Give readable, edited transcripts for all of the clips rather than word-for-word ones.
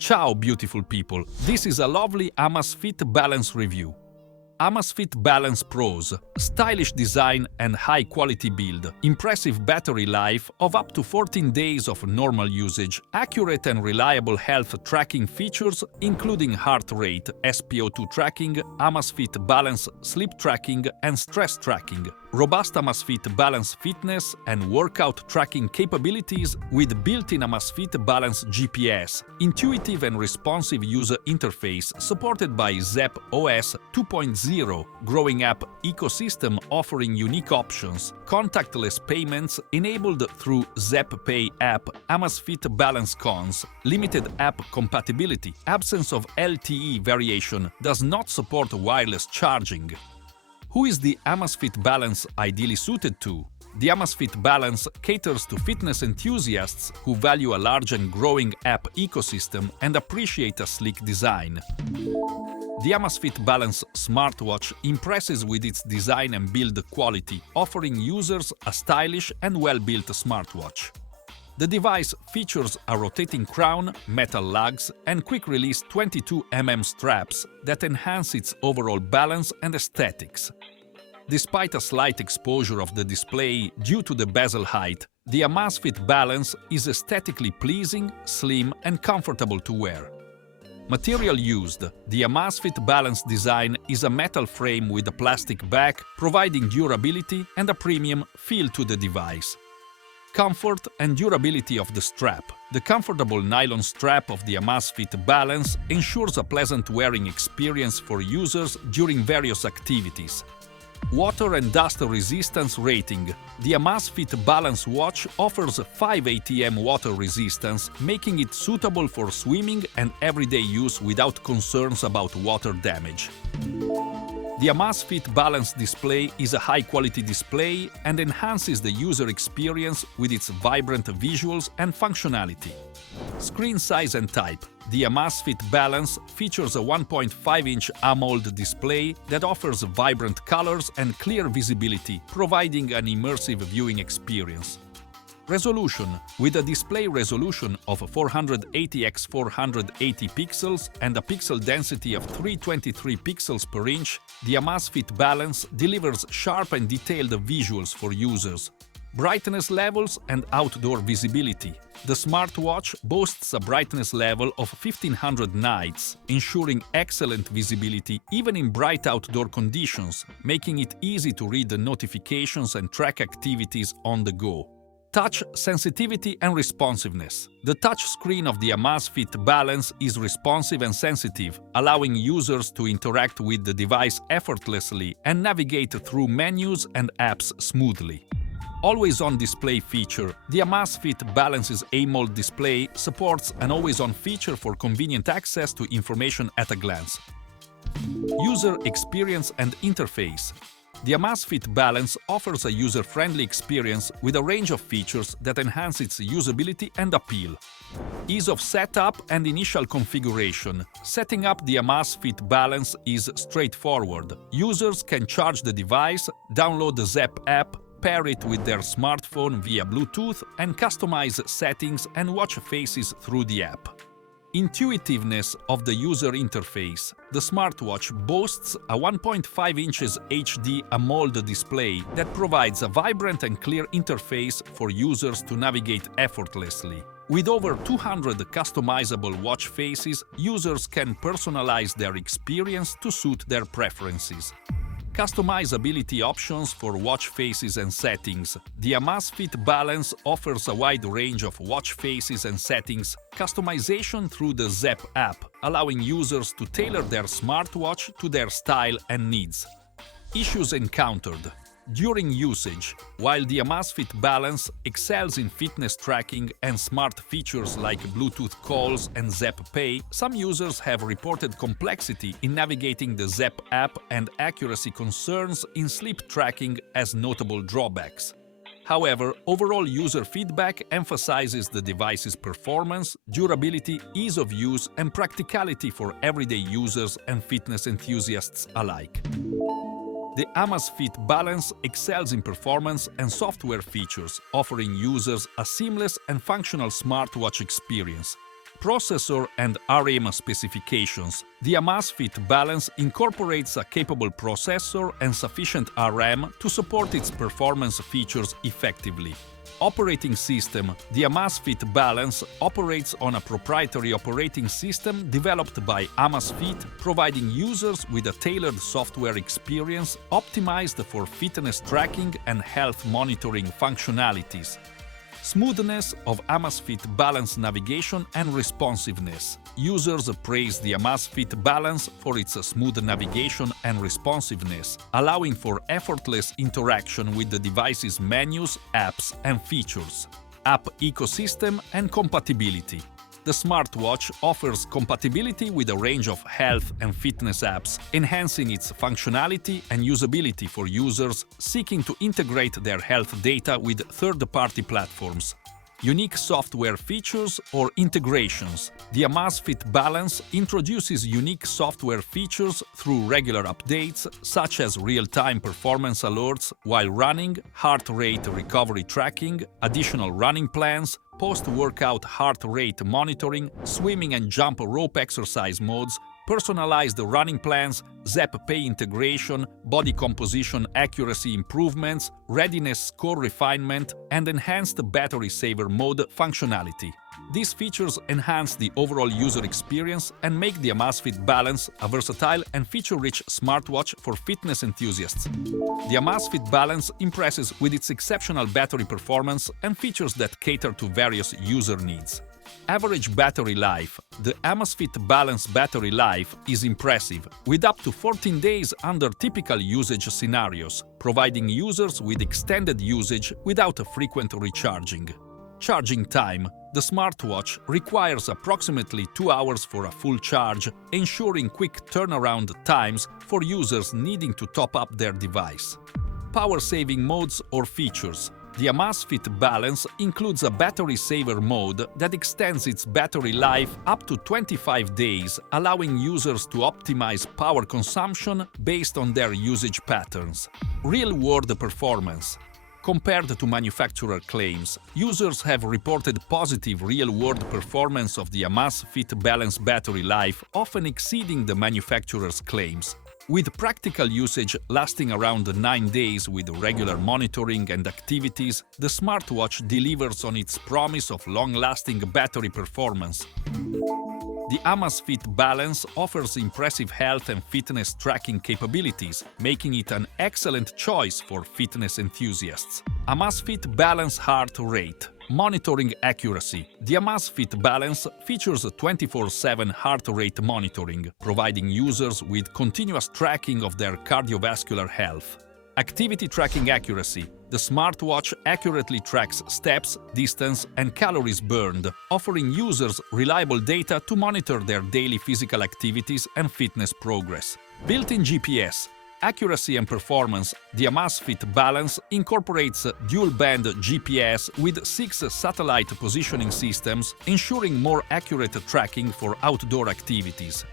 Ciao beautiful people, this is a lovely Amazfit Balance review. Amazfit Balance Pros, stylish design and high quality build, impressive battery life of up to 14 days of normal usage, accurate and reliable health tracking features including heart rate, SpO2 tracking, Amazfit Balance sleep tracking and stress tracking, robust Amazfit Balance fitness and workout tracking capabilities with built-in Amazfit Balance GPS, intuitive and responsive user interface supported by Zepp OS 2.0, growing app ecosystem offering unique options, contactless payments enabled through Zepp Pay app, Amazfit Balance Cons, limited app compatibility, absence of LTE variation, does not support wireless charging. Who is the Amazfit Balance ideally suited to? The Amazfit Balance caters to fitness enthusiasts who value a large and growing app ecosystem and appreciate a sleek design. The Amazfit Balance smartwatch impresses with its design and build quality, offering users a stylish and well-built smartwatch. The device features a rotating crown, metal lugs, and quick-release 22mm straps that enhance its overall balance and aesthetics. Despite a slight exposure of the display due to the bezel height, the Amazfit Balance is aesthetically pleasing, slim, and comfortable to wear. Material used: the Amazfit Balance design is a metal frame with a plastic back, providing durability and a premium feel to the device. Comfort and durability of the strap. The comfortable nylon strap of the Amazfit Balance ensures a pleasant wearing experience for users during various activities. Water and dust resistance rating. The Amazfit Balance watch offers 5 ATM water resistance, making it suitable for swimming and everyday use without concerns about water damage. The Amazfit Balance display is a high-quality display and enhances the user experience with its vibrant visuals and functionality. Screen size and type. The Amazfit Balance features a 1.5-inch AMOLED display that offers vibrant colors and clear visibility, providing an immersive viewing experience. Resolution. With a display resolution of 480 x 480 pixels and a pixel density of 323 pixels per inch, the Amazfit Balance delivers sharp and detailed visuals for users. Brightness levels and outdoor visibility. The smartwatch boasts a brightness level of 1500 nits, ensuring excellent visibility even in bright outdoor conditions, making it easy to read the notifications and track activities on the go. Touch sensitivity and responsiveness. The touch screen of the Amazfit Balance is responsive and sensitive, allowing users to interact with the device effortlessly and navigate through menus and apps smoothly. Always-on display feature. The Amazfit Balance's AMOLED display supports an always-on feature for convenient access to information at a glance. User experience and interface. The Amazfit Balance offers a user-friendly experience with a range of features that enhance its usability and appeal. Ease of setup and initial configuration. Setting up the Amazfit Balance is straightforward. Users can charge the device, download the Zepp app, pair it with their smartphone via Bluetooth, and customize settings and watch faces through the app. Intuitiveness of the user interface. The smartwatch boasts a 1.5 inches HD AMOLED display that provides a vibrant and clear interface for users to navigate effortlessly. With over 200 customizable watch faces, users can personalize their experience to suit their preferences. Customizability options for watch faces and settings. The Amazfit Balance offers a wide range of watch faces and settings, customization through the Zepp app, allowing users to tailor their smartwatch to their style and needs. Issues encountered. During usage, while the Amazfit Balance excels in fitness tracking and smart features like Bluetooth calls and Zepp Pay, some users have reported complexity in navigating the Zepp app and accuracy concerns in sleep tracking as notable drawbacks. However, overall user feedback emphasizes the device's performance, durability, ease of use, and practicality for everyday users and fitness enthusiasts alike. The Amazfit Balance excels in performance and software features, offering users a seamless and functional smartwatch experience. Processor and RAM specifications. The Amazfit Balance incorporates a capable processor and sufficient RAM to support its performance features effectively. Operating system. The Amazfit Balance operates on a proprietary operating system developed by Amazfit, providing users with a tailored software experience optimized for fitness tracking and health monitoring functionalities. Smoothness of Amazfit Balance navigation and responsiveness. Users praise the Amazfit Balance for its smooth navigation and responsiveness, allowing for effortless interaction with the device's menus, apps, and features. App ecosystem and compatibility. The smartwatch offers compatibility with a range of health and fitness apps, enhancing its functionality and usability for users seeking to integrate their health data with third-party platforms. Unique software features or integrations. The Amazfit Balance introduces unique software features through regular updates, such as real-time performance alerts while running, heart rate recovery tracking, additional running plans, post-workout heart rate monitoring, swimming and jump rope exercise modes, personalized running plans, Zepp Pay integration, body composition accuracy improvements, readiness score refinement, and enhanced battery saver mode functionality. These features enhance the overall user experience and make the Amazfit Balance a versatile and feature-rich smartwatch for fitness enthusiasts. The Amazfit Balance impresses with its exceptional battery performance and features that cater to various user needs. Average battery life. The Amazfit Balance battery life is impressive, with up to 14 days under typical usage scenarios, providing users with extended usage without frequent recharging. Charging time. The smartwatch requires approximately 2 hours for a full charge, ensuring quick turnaround times for users needing to top up their device. Power-saving modes or features. The Amazfit Balance includes a battery saver mode that extends its battery life up to 25 days, allowing users to optimize power consumption based on their usage patterns. Real-world performance. Compared to manufacturer claims, users have reported positive real-world performance of the Amazfit Balance battery life, often exceeding the manufacturer's claims. With practical usage lasting around 9 days with regular monitoring and activities, the smartwatch delivers on its promise of long-lasting battery performance. The Amazfit Balance offers impressive health and fitness tracking capabilities, making it an excellent choice for fitness enthusiasts. Amazfit Balance Heart Rate. Monitoring accuracy. The Amazfit Balance features 24/7 heart rate monitoring, providing users with continuous tracking of their cardiovascular health. Activity tracking accuracy. The smartwatch accurately tracks steps, distance, and calories burned, offering users reliable data to monitor their daily physical activities and fitness progress. Built-in GPS. Accuracy and performance. The Amazfit Balance incorporates dual-band GPS with 6 satellite positioning systems, ensuring more accurate tracking for outdoor activities.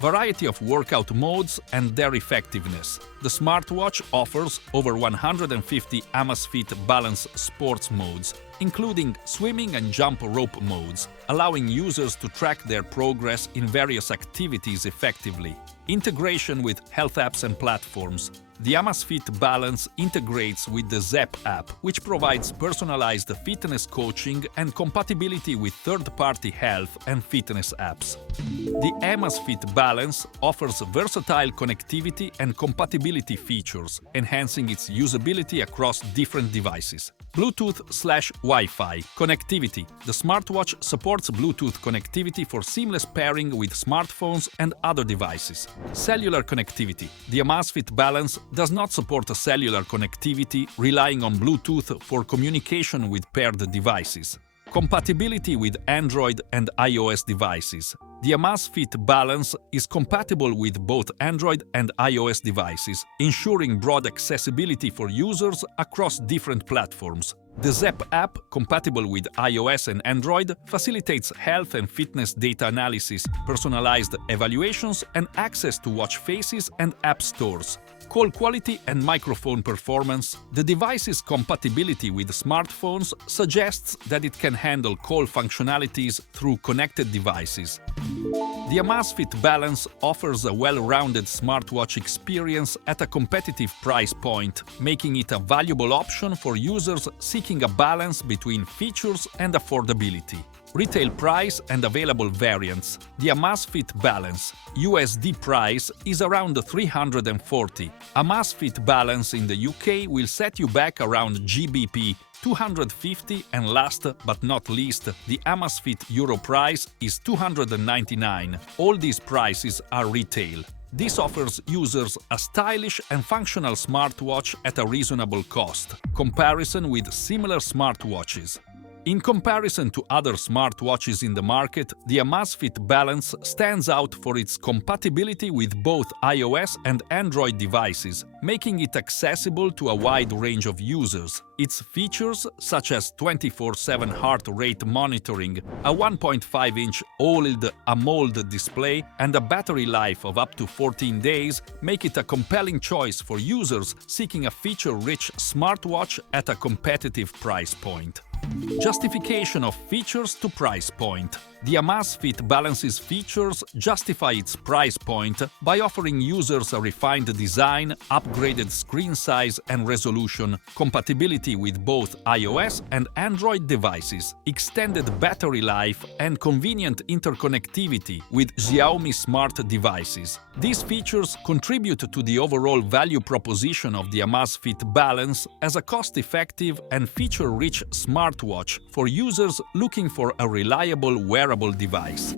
Variety of workout modes and their effectiveness. The smartwatch offers over 150 Amazfit Balance sports modes, including swimming and jump rope modes, allowing users to track their progress in various activities effectively. Integration with health apps and platforms. The Amazfit Balance integrates with the Zepp app, which provides personalized fitness coaching and compatibility with third-party health and fitness apps. The Amazfit Balance offers versatile connectivity and compatibility features, enhancing its usability across different devices. Bluetooth/Wi-Fi connectivity. The smartwatch supports Bluetooth connectivity for seamless pairing with smartphones and other devices. Cellular connectivity. The Amazfit Balance does not support cellular connectivity, relying on Bluetooth for communication with paired devices. Compatibility with Android and iOS devices. The Amazfit Balance is compatible with both Android and iOS devices, ensuring broad accessibility for users across different platforms. The Zepp app, compatible with iOS and Android, facilitates health and fitness data analysis, personalized evaluations, and access to watch faces and app stores. call quality and microphone performance, the device's compatibility with smartphones suggests that it can handle call functionalities through connected devices. The Amazfit Balance offers a well-rounded smartwatch experience at a competitive price point, making it a valuable option for users seeking a balance between features and affordability. Retail price and available variants. The Amazfit Balance USD price is around 340. Amazfit Balance in the UK will set you back around GBP 250, and last but not least, the Amazfit Euro price is 299. All these prices are retail. This offers users a stylish and functional smartwatch at a reasonable cost. Comparison with similar smartwatches. In comparison to other smartwatches in the market, the Amazfit Balance stands out for its compatibility with both iOS and Android devices, making it accessible to a wide range of users. Its features, such as 24/7 heart rate monitoring, a 1.5-inch OLED AMOLED display, and a battery life of up to 14 days, make it a compelling choice for users seeking a feature-rich smartwatch at a competitive price point. Justification of features to price point. The Amazfit Balance's features justify its price point by offering users a refined design, upgraded screen size and resolution, compatibility with both iOS and Android devices, extended battery life, and convenient interconnectivity with Xiaomi smart devices. These features contribute to the overall value proposition of the Amazfit Balance as a cost-effective and feature-rich smartwatch for users looking for a reliable wearable device.